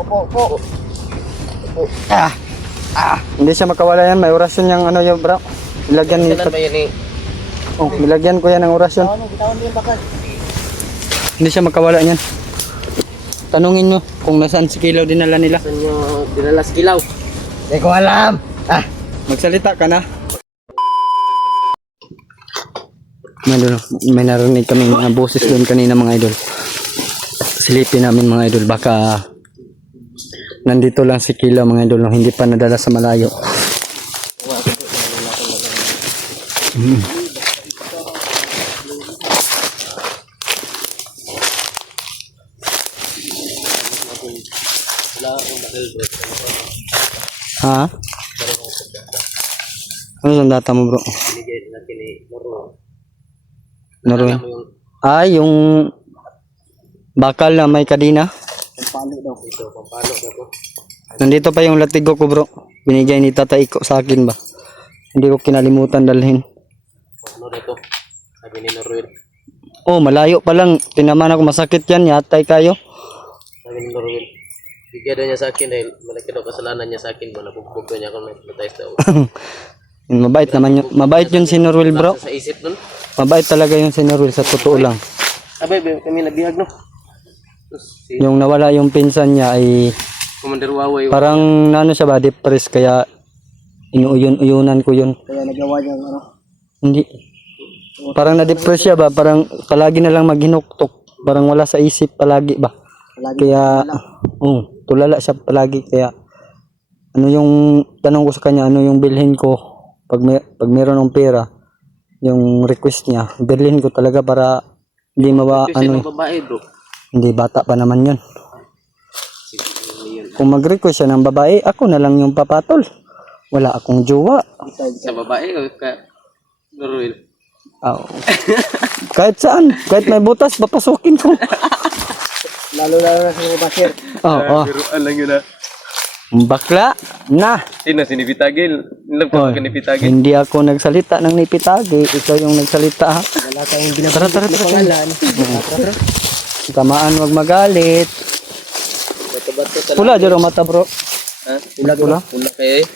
Upo. Hindi siya makawala yan. May orasyon yung ano yung bro. Nilagyan ni... Oh, nilagyan ko yan ng orasyon. Hindi siya makawala yan. Tanungin nyo kung nasaan si Kilaw dinala nila. Saan nyo dinala si Kilaw? Hindi ko alam. Magsalita ka na. May narinig kami mga boses doon kanina mga idol. Silipin namin mga idol. Baka nandito lang si Kilaw mga idol. Hindi pa nadala sa malayo. Ha? Ano yung data mo bro? Norway. Ay, yung bakal na may kadina. Pampalo daw. Ito, pampalo na to. Nandito pa yung latigo ko bro. Binigay ni Tata Iko sa akin ba. Hindi ko kinalimutan dalhin. Ano na to? Sabi ni Norwin. Oh, malayo pa lang. Tinaman ako, masakit yan. Yatay kayo. Sabi ni Norwin. Bigyan daw niya sa akin dahil malaki daw kasalanan niya sa akin. Napugbog daw niya kung may matayos daw. Mabait naman yun. Mabait yun si Norwil bro. Sa isip nun. Mabait talaga yun si Norwil sa totoo lang. Abay, kami nabihag no. Si Yung nawala yung pinsan niya ay Commander Waway. parang ano siya ba, depressed kaya inuuyon-uyunan ko yun. Kaya nagawa niya ano. Hindi. Parang na-depress siya ba, parang palagi na lang maghinuktok. Parang wala sa isip palagi ba. Kaya, tulala siya palagi. Kaya, ano yung tanong ko sa kanya, ano yung bilhin ko pag meron ng pera, yung request niya, bilhin ko talaga para hindi ano, babae, bro. hindi bata pa naman yun. Kung mag-request siya ng babae, ako na lang yung papatol. Wala akong jowa. Sa babae o ka Norwin? Kahit saan, kahit may butas, papasukin ko. Lalo na sa mga bakir. Biruan lang yun na. Bakla na. Sino? Sinipitagil? Ilang ka nipitagil? Hindi ako nagsalita ng nipitagi. Ikaw yung nagsalita ha. Wala tayong binabanggit na pangalan. Tamaan, wag magalit. Bato-bato sa Pula dyan ang mata bro. Ha? Pula. Pula kayo eh.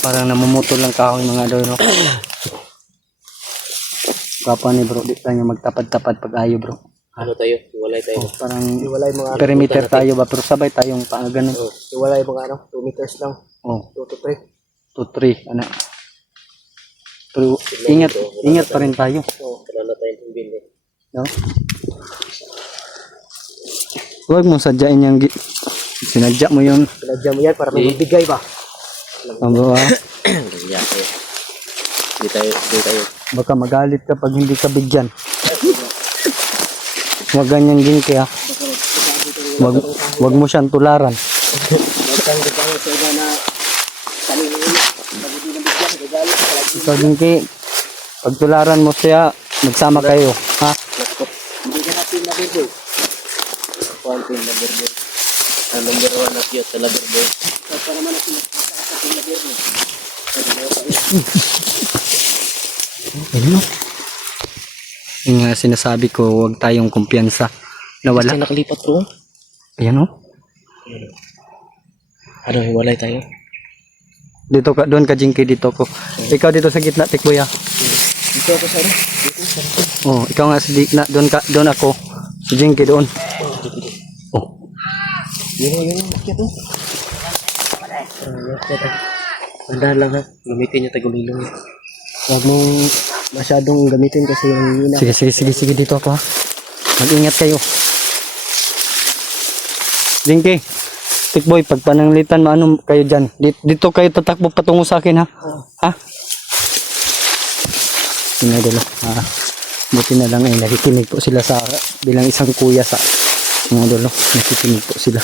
Parang namumuto lang kahoy mga daw no. Kapa ni bro, di tayo magtapad-tapad pag ayo bro. Ano tayo? Iwalay tayo. Parang Iwalay mga perimeter tayo ba, pero sabay tayong ganun. Iwalay mga 2 meters lang. 2 to 3. 2-3, ano. Pero ingat pa rin tayo. Wala na tayong tumbin eh. No? Huwag mo sadyain yung sinadya mo yun. Sinadya mo yan para magbigay ba? Bro, Di tayo. baka magalit ka pag hindi ka bigyan. Huwag ganyan din kaya. Huwag mo siyang tularan. Ikaw din kay, pag tularan mo siya, magsama kayo. Ha? Hindi ka natin na-birboy. Konting na-birboy. Ang number 1 na cute sa na-birboy. Ito naman natin na-birboy. Ano? Yung sinasabi ko, huwag tayong kumpiyansa na wala. Gusto nakalipat bro? Ayan o. Ano, hiwalay tayo? Dito ka, doon ka Jinky, dito ko. Ikaw dito sa gitna, Tikboy ha. Dito ako sa dito sa Oh, ikaw nga sa gitna, doon ako. Si Jinky doon. Oh. Yun, makyat oh. Andahan lang ha. Gamitin yung tagulilong. Huwag mong masyadong gamitin kasi yung hina. Sige, dito ako ha. Mag-ingat kayo. Jinky, Tikboy, pag pananglitan, maano kayo dyan? Dito kayo tatakbo patungo sa akin ha? Ha? Sinadala. Buti na lang ay nakikinig po sila sa bilang isang kuya sa mga dulo. Nakikinig po sila.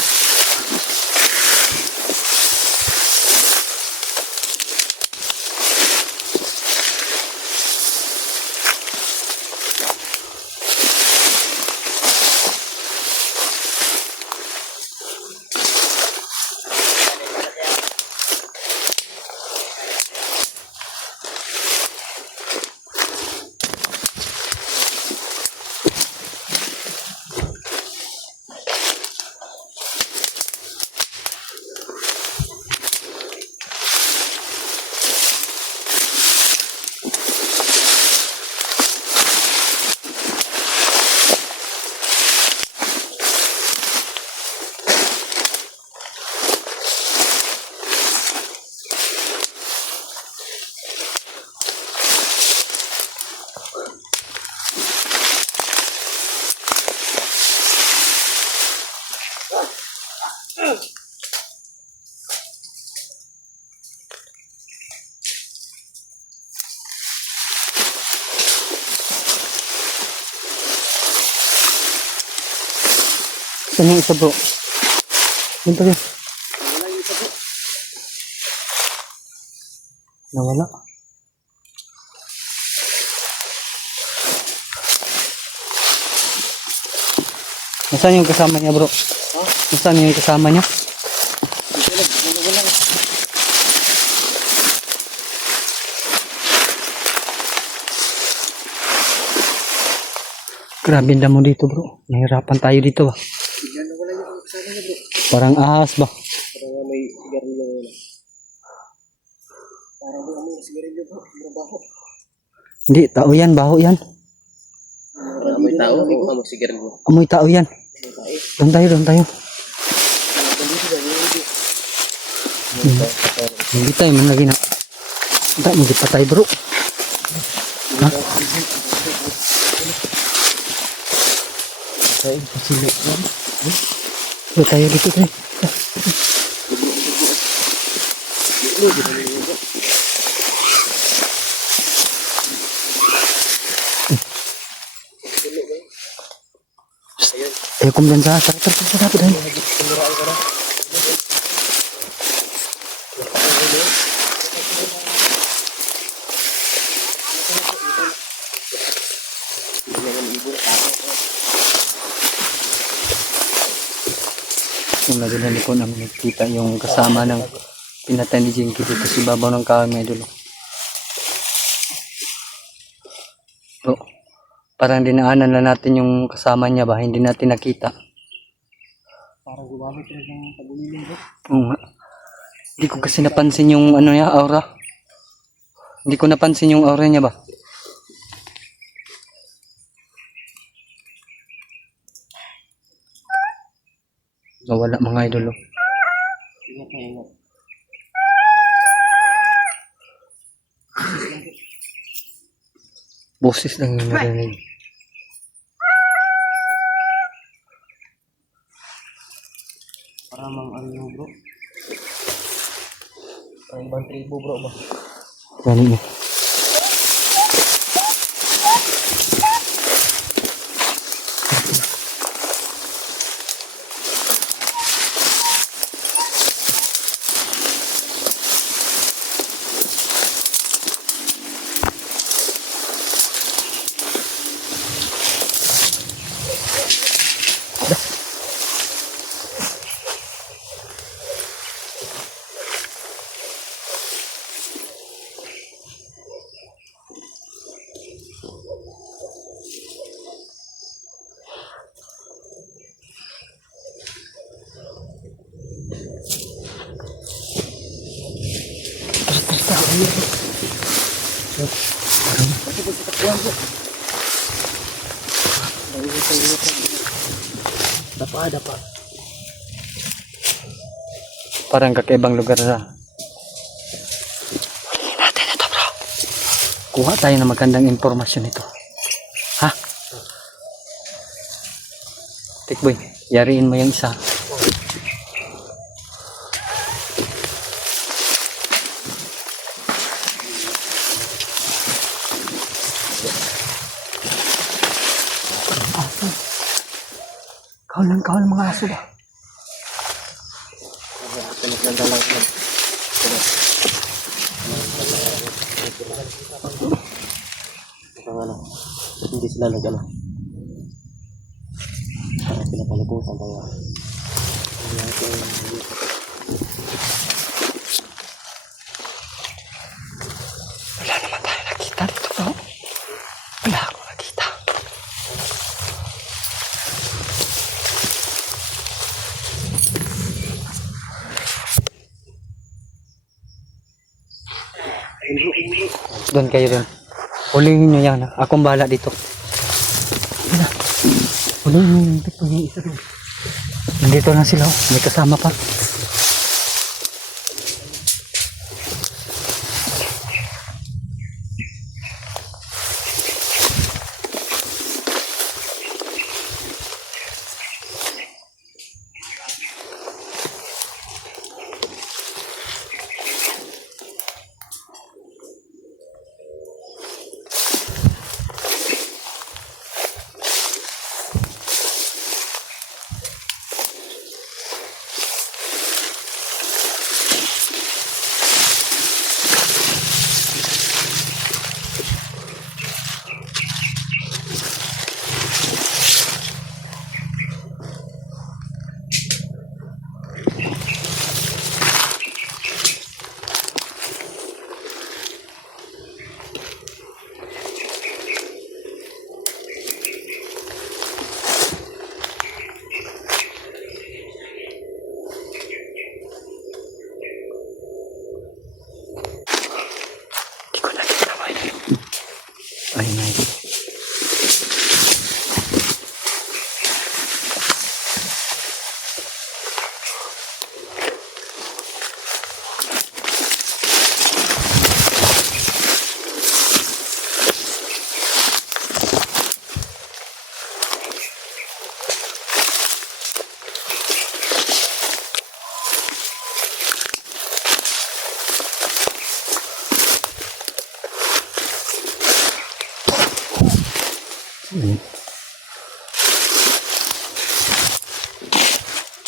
Saan yung isa bro? Yun pa yun. Wala yung isa po. Nawala. Nasaan yung kasama niya bro? Ha? Nasaan yung kasama niya? Wala. Grabe ang damo dito bro. Nahirapan tayo dito ba? Bigyan na wala yung kasama niya bro. Parang ahas ba? Parang may sigarilyo wala. Parang may sigarilyo bro. Trabaho. Hindi, tao yan, baho yan. May tao o amo sigarilyo. Amoy tao yan. Doon tayo, doon tayo. Hindi tayo man lagi na. Hindi, hindi pa tayo bro. Ha? Doon tayo dito tayo. Ayo kumbiyan sa tara dahil. Yung nagulan ko namin nakita yung kasama ng pinatay ni Jinky dito sa babaw ng kahoy may dulo. Bro, parang dinaanan lang natin yung kasama niya ba, hindi natin nakita. Parang gumamit rin ng pag-uliling bro. Oo nga. Hindi ko kasi napansin yung ano niya, aura. Hindi ko napansin yung aura niya ba. Nawala mga idol. Ingat na ingat. Boses lang yung narinig. Para mang ano bro. Parang ibang tribo bro ba? Gani niya. Dapa. Parang kakaibang lugar na. Huli natin ito bro. Kuha tayo ng magandang impormasyon ito. Ha? Tikboy, yariin mo yung isa. Kahol mga aso ba? Pinaganda lang yan. Parang ano, hindi sila nag-ano. Parang pinapalibutan tayo. Wala naman tayo nakita dito bro. Wala akong nakita. Doon kayo doon. Hulihin nyo yan. Akong bahala dito. Hulihin nyo yung dito yung isa doon. Nandito lang sila. Oh. May kasama pa.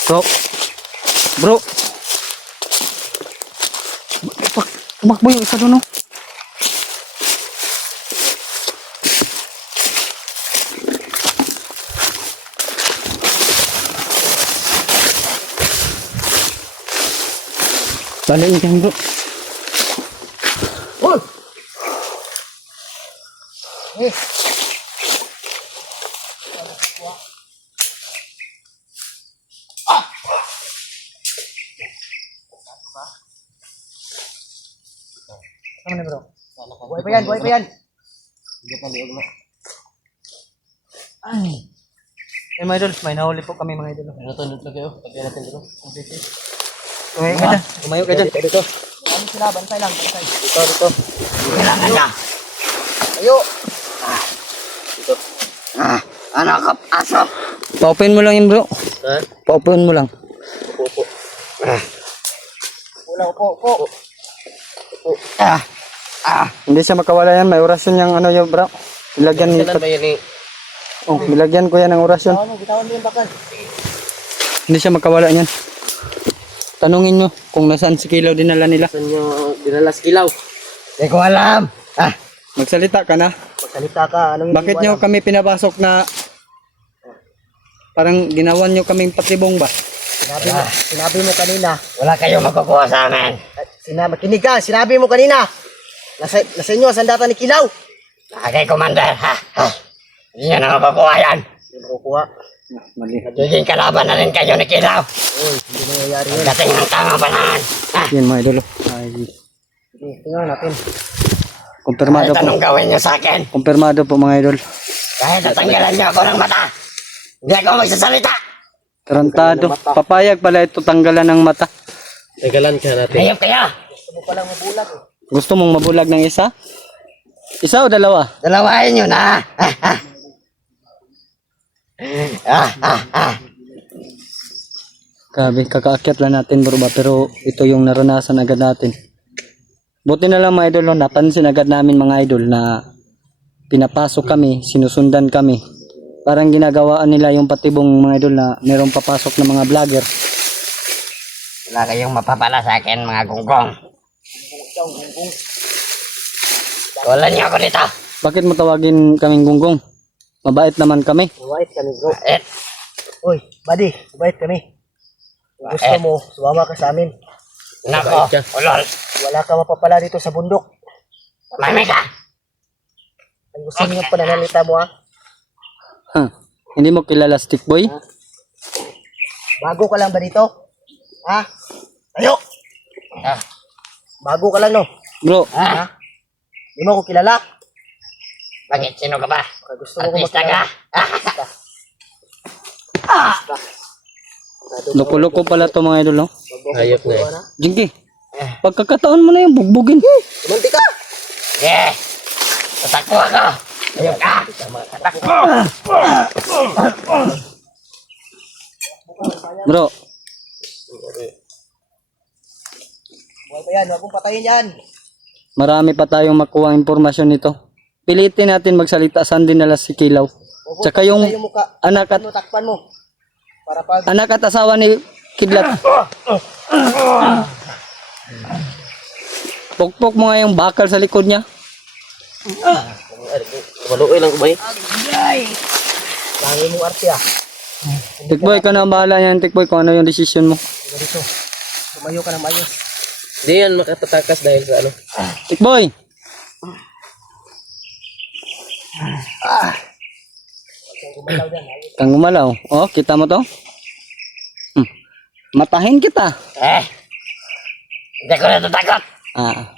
Bro. Bro. Tumakbo yung isa doon, no? Balik niyo kayo, bro. Oh! Eh! Ano bro? Buhay pa yan, buhay pa yan. Hindi pa liog na. Ay. Eh, mga idol, may nahuli po kami, mga idol. Ano to, dito kayo? Pagkaya natin dito. Tumayo ka dyan. Tumayo ka dyan. Dito. Ano sila? Bantay lang, bantay. Dito, dito. Kailangan na. Ayo. Dito. Ano ka, aso? Pa-open mo lang yun, bro. Ha? Pa-open mo lang. Upo. Ulang po, po. Hindi siya makawala yan. May orasyon yung ano yun, bro. Ilagyan ni... Kailan ba yan eh? Oh, nilagyan ko yan ng orasyon. Bitawan mo yung bakal. Hindi siya makawala yan. Tanungin nyo kung nasaan si Kilaw dinala nila. Saan nyo dinala sa kilaw? Hindi ko alam. Magsalita ka na. Magsalita ka. Anong hindi Bakit mo nyo alam? kami pinapasok na parang ginawan nyo kaming patibong ba? Sinabi mo kanina. Wala kayong makukuha sa amin. Makinig ka. Sinabi mo kanina. Nasa inyo, sandata ni Kilaw. Okay, Commander, ha? Hindi nyo na makukuha yan. Hindi makukuha. Mali. Magiging kalaban na rin kayo ni Kilaw. Uy, hindi nangyayari yan. Dating ng tamang panahon. Ha? Yan mga idolo. Ay, Sige, tingnan natin. kumpirmado Kahit po. anong gawin nyo sa akin, Kumpirmado po mga idol. kahit natanggalan nyo ako ng mata, hindi ako magsasalita. Tarantado. Papayag pala ito tanggalan ng mata. Tagalan ka natin. Hayop kayo. Gusto mo palang mabulag eh. Gusto mong mabulag ng isa? Isa o dalawa? Dalawahin nyo na. Grabe, kakaakyat lang natin bro ba, pero ito yung naranasan agad natin. Buti na lang mga idol, no, napansin agad namin mga idol na pinapasok kami, sinusundan kami. Parang ginagawaan nila yung patibong mga idol na merong papasok na mga vlogger. Wala kayong mapapala sa akin, mga gunggong. Wala niyo ako dito. Bakit mo tawagin kaming gunggong? Mabait naman kami. Mabait kami bro. Eh, Uy, buddy, mabait kami. Kung gusto mo, sumama ka sa amin. nako, ulol. Wala ka mapapala dito sa bundok. Mami ka. Ang gusto niyo pananalita mo ha. Huh. Hindi mo kilala Stick Boy? Bago ka lang ba dito? Ha? Tayo! Ah, Bago ka lang no? Bro, ah, Di mo ako kilala? bakit? Sino ka ba? Baka gusto mo ko Artista ka? makilala. loko-loko pala to mga idol, no? Hayop na eh. Jinky, pagkakataon mo na yung bugbugin. Tumanti ka! Yeah. Tatakbo ako. Ayun ka. Tatakbo. Bro, Buhay pa yan, huwag mong patayin yan. marami pa tayong makuha impormasyon nito. Pilitin natin magsalita saan dinala si Kilaw. Huwag Tsaka yung mong mukha. anak at Ano, takpan mo. Para pag anak at asawa ni Kidlat. Pukpok mo nga yung bakal sa likod niya. Maluoy lang ko ba eh? bagay mo arte ah. Tikboy, ka na ang bahala yan. Tikboy, kung ano yung decision mo. Diba dito? Tumayo ka ng mayos. Hindi yan makatatakas dahil sa ano. Tikboy! Gumalaw dyan. Ayos. Kang gumalaw. Oh, kita mo to? Matahin kita. Eh. Hindi ko na tatakot. Ah,